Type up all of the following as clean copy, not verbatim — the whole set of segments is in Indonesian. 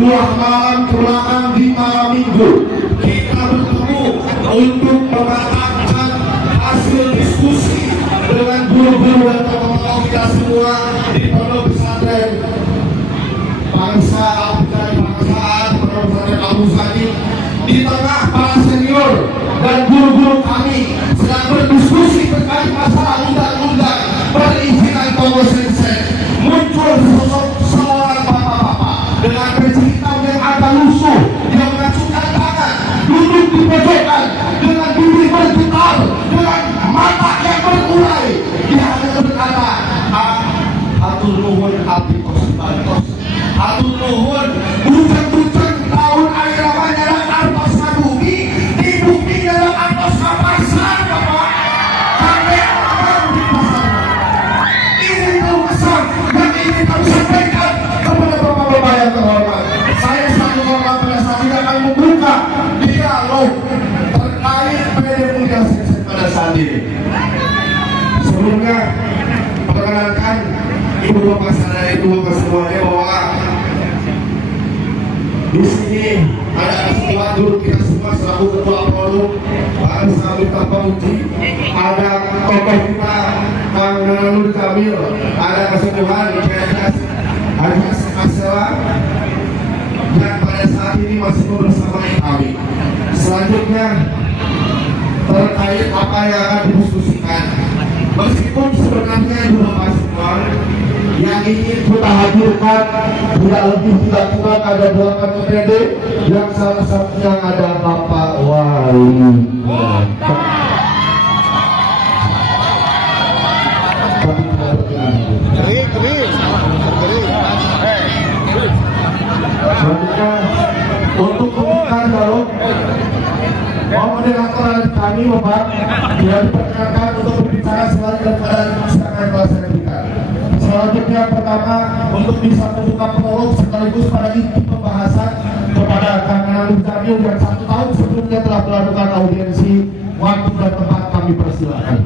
2 malam kebelakang di malam minggu kita bertemu untuk mematangkan hasil diskusi dengan guru-guru dan tokoh-tokoh kita semua di Pondok Pesantren Bangsa Al-Bidayah Bangsaan Pondok Pesantren Al-Muzani. Di tengah para senior dan guru-guru kami sedang berdiskusi terkait masalah undang-undang perizinan konsen, muncul sosok seorang bapak-bapak dengan peci hitam yang agak lusuh yang mengacungkan tangan, duduk di pojokan dengan bibir bergetar, dengan mata yang berurai. Dia hanya berkata, "Atur nuhun hati tos bantos, atur nuhun bujang-bujang tahun air namanya dan artos bumi, di bumi dalam artos kapasan bapak." Sampai orang di pasar. Ini tahu pesan yang ingin kami sampaikan kepada bapak-bapak yang terhormat. Saya selalu hormat pada saat ini akan membuka dialog terkait PD Mulia Seksen pada saat ini. Sebelumnya perkenalkan ibu bapak saudara ibu bapak semuanya bahwa di sini ada keseluruhan guru kita semua selaku ketua produk Pak Sambil Tanpa Uji, ada tokoh kita Kang Nur Kamil, ada keseluruhan KNS Haji Asela yang pada saat ini masih bersama kami. Selanjutnya terkait apa yang akan didiskusikan, meskipun sebenarnya dua semua yang ingin kita hadirkan tidak lebih tidak kurang ada 8 PPD yang salah satunya ada Bapak Wali. Selanjutnya untuk pembukaan dialog, moderator kami Bapak yang diperkenalkan untuk berbicara selain daripada silakan kelas kita. Selanjutnya pertama untuk bisa membuka prolog sekaligus pada inti pembahasan kepada Kang Nur Kamil yang 1 tahun sebelumnya telah melakukan audiensi. Waktu dan tempat kami persilakan.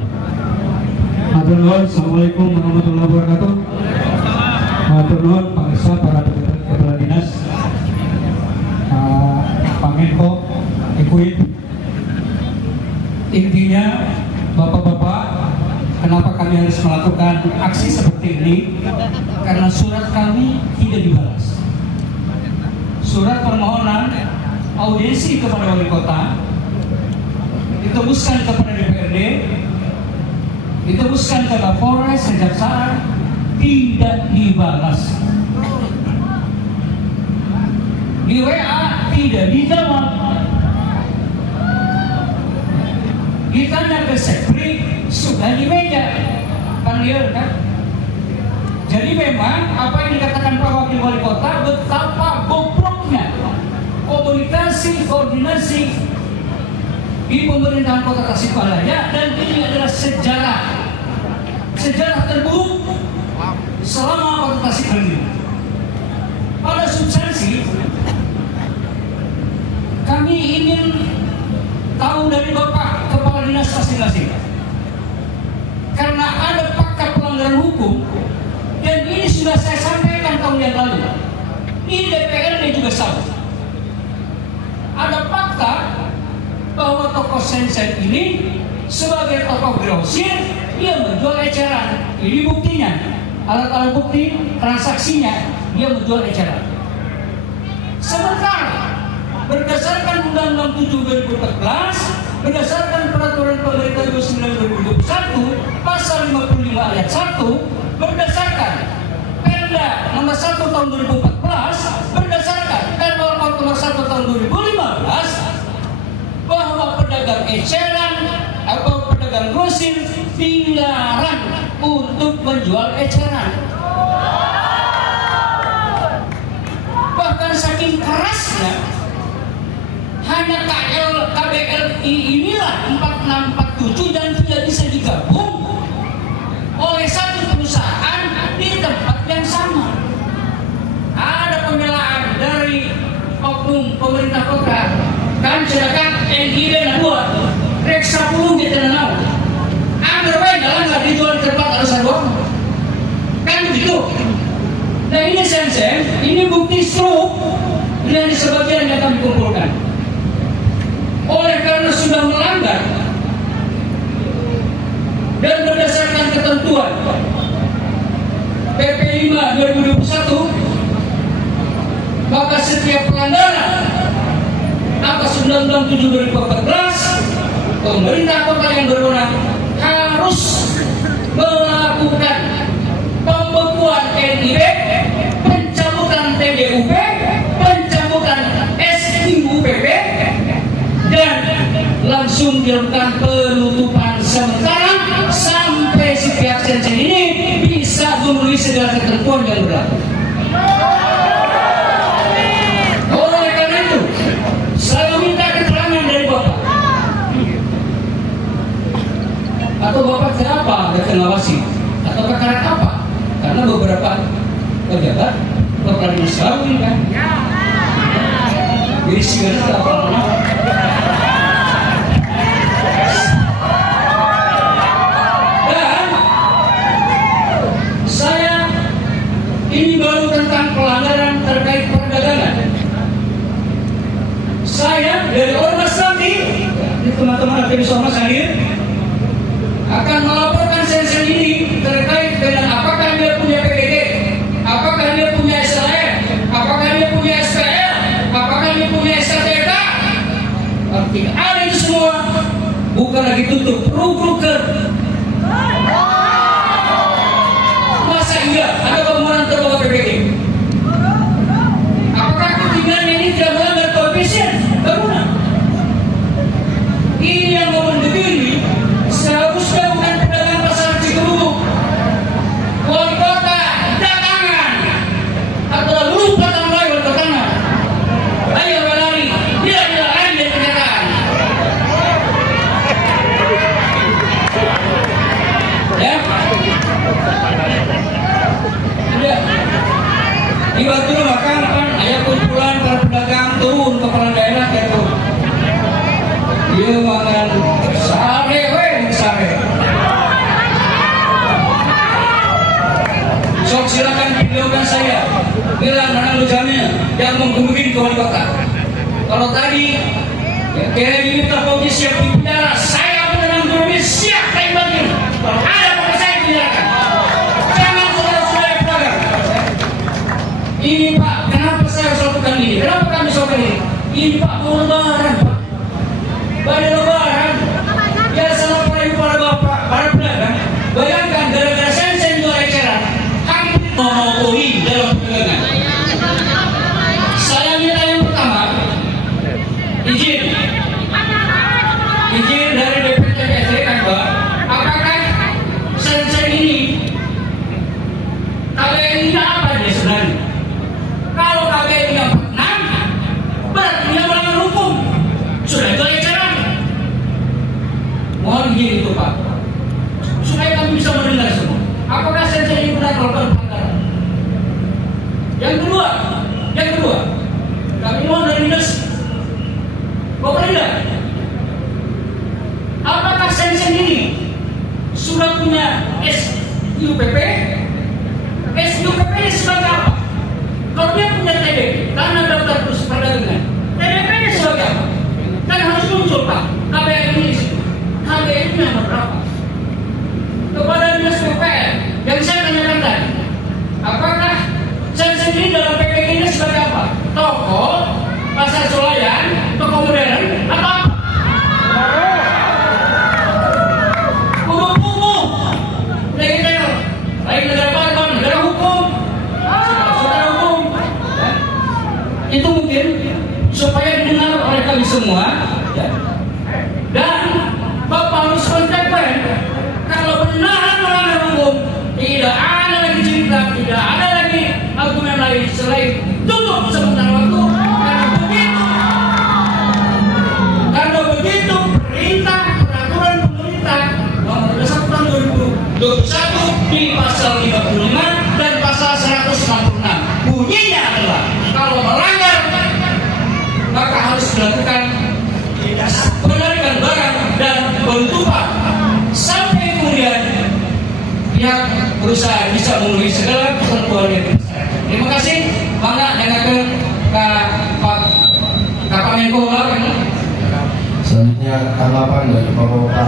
Matur nuwun, Assalamualaikum warahmatullahi wabarakatuh. Matur nuwun pangsa para pejabat kepala dinas, Pak Menko, Ekuit. Intinya bapak-bapak, kenapa kami harus melakukan aksi seperti ini? Karena surat kami tidak dibalas. Surat permohonan audiensi kepada wali kota ditembuskan kepada DPRD, ditembuskan ke Kapolres, Kejaksaan, tidak dibalas. Di WA tidak dijawab. Ditanya ke Sekri, sudah di meja, kan lihat kan? Jadi memang apa yang dikatakan Pak Wakil Wali Kota, betapa gobloknya komunikasi, koordinasi di pemerintahan Kota Tasikmalaya, dan ini adalah sejarah terburuk selama Kota Tasikmalaya. Pada substansi, kami ingin tahu dari Bapak Kepala Dinas masing-masing, karena ada fakta pelanggaran hukum, dan ini sudah saya sampaikan tahun yang lalu. Ini DPRD juga sama. Ada fakta bahwa tokoh Sensen ini sebagai tokoh grosir, dia menjual eceran. Ini buktinya, alat-alat bukti transaksinya, dia menjual eceran. Sementara berdasarkan Undang-Undang 7 2014, berdasarkan Peraturan Pemerintah 29 2021, Pasal 55 ayat 1, berdasarkan Perda Nomor 1 Tahun 2014, berdasarkan Perda Nomor 1 Tahun 2015, bahwa pedagang eceran atau pedagang grosir dilarang untuk menjual eceran. Bahkan saking kerasnya, hanya KBLI inilah 4647 dan tidak bisa digabung oleh satu perusahaan di tempat yang sama. Ada pembelaan dari oknum pemerintah kota, kan sedangkan NID dan buat reksa 10 kita tahu. Anggar baik dalam nggak dijual di tempat harus ada, kan begitu. Nah ini Sensen, ini bukti struk dan sebagian yang kami kumpulkan. Oleh karena sudah melanggar dan berdasarkan ketentuan PP 5 2021, maka setiap pelanggaran atas Undang-Undang 7 2014, pemerintah kota yang berwenang harus melakukan pembekuan NIB, pencabutan TDUP, pencabutan SIUPP, dan langsung dilakukan penutupan sementara sampai si pihak sensen ini bisa memenuhi segala ketentuan yang berlaku. Oleh karena itu, saya minta keterangan dari Bapak. Atau Bapak kenapa ngawasi? Atau karena apa? Karena beberapa pejabat Bapak ini selalu ini kan. Jadi segala apa namanya? Ini baru tentang pelanggaran terkait perdagangan. Saya dari Ormas nanti, ini teman-teman aktivis Ormas hadir, akan melaporkan sensen ini terkait dengan apakah dia punya PDD, apakah dia punya SLR, apakah dia punya SPR, apakah dia punya SKTK. Artinya ada itu semua, bukan lagi tutup, broker. Masa iya ada bangunan terbawah PPG? Apakah ketinggalan ini tidak melanggar koefisien bangunan? Ini yang mau berdiri seharusnya bukan pedagang pasar Cikurubu, wali kota dagangan, atau lupa tambah wali kota. Ayo berlari, dia lari dari kenyataan. Ya. Dibantu makan kan ayah kumpulan para pedagang turun ke kepala daerah gitu. Dia makan sare, sare. Sok silakan videokan saya. Bilang mana lucunya yang menggemukin ke wali kota. Kalau tadi kayak gini terpauji siap dipenjara, saya penenang dulu siap tembakin. Kalau ada apa saya penjarakan. Jangan saudara-saudara pedagang. Ini Pak, kenapa saya harus lakukan ini? Kenapa kami lakukan ini? Ini Pak, mau lebaran Pak. Pada lebaran, ya salah para bapak, para pedagang. Bayangkan gara-gara sensen jual eceran, hampir monopoli dalam perdagangan. Saya minta yang pertama, izin dari DPTPC kan Pak, apakah sensen ini KBN apa dia sebenarnya? Kalau KBN yang 46, berarti dia melanggar hukum. Sudah itu eceran. Mohon izin itu Pak, supaya kami bisa mendengar semua. Apakah sensen ini benar melakukan pelanggaran? Yang kedua, kami mohon dari dinas Koperinda, apakah sensen ini sudah punya SIUPP? SIUPP ini sebagai apa? Kalau dia punya TDP, karena daftar perdagangan, TDP-nya sebagai apa? Kan harus muncul Pak, KBN ini di situ. KBN ini nomor berapa? Kepada dinas PUPR yang saya tanyakan tadi, apakah sensen ini dalam PPG-nya sebagai apa? Toko, pasar solayan, toko modern, atau apa? Baik negara Parman, negara hukum, saudara hukum. Itu mungkin supaya didengar oleh kami semua. Ya. Dan Bapak harus konsekuen. Kalau benar melanggar hukum, tidak ada lagi cerita, tidak ada lagi argumen lain selain tutup sementara waktu. Karena begitu perintah peraturan pemerintah nomor 21 tahun 2021 di pasal 55 dan pasal 166 bunyinya adalah kalau melanggar maka harus dilakukan penarikan barang dan penutupan sampai kemudian pihak berusaha bisa memenuhi segala ketentuan yang bersyarat. Terima kasih. Mangga dengarkan Pak Selanjutnya tanggapan dari Bapak-Bapak.